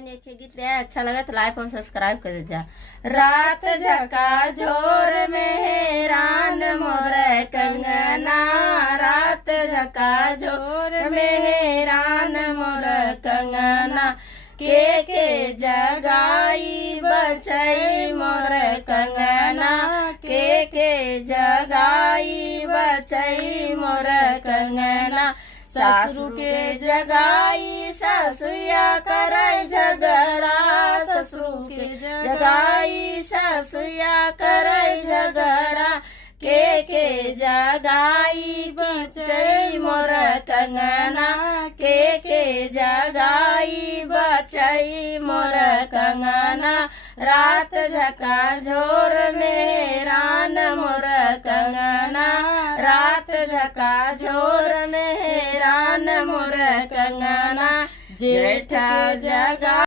के गीत अच्छा लगा तो लाइक और सब्सक्राइब कर जा। रात झका झोर में हैरान मोर कंगना, रात झका झोर में हैरान मोर कंगना, के जगाई बचई मोर कंगना, के जगाई बचई मोर कंगना, सासू के जगाई सासुया करे झगड़ा, ससुर के जगाई सासुया करे झगड़ा, के जगाई बचई मोर कंगना, के जगाई बचई मोर कंगना, रात झका झोर में रान मोर कंगना, रात झका झोर में रान मोर कंगना, जेठ जगा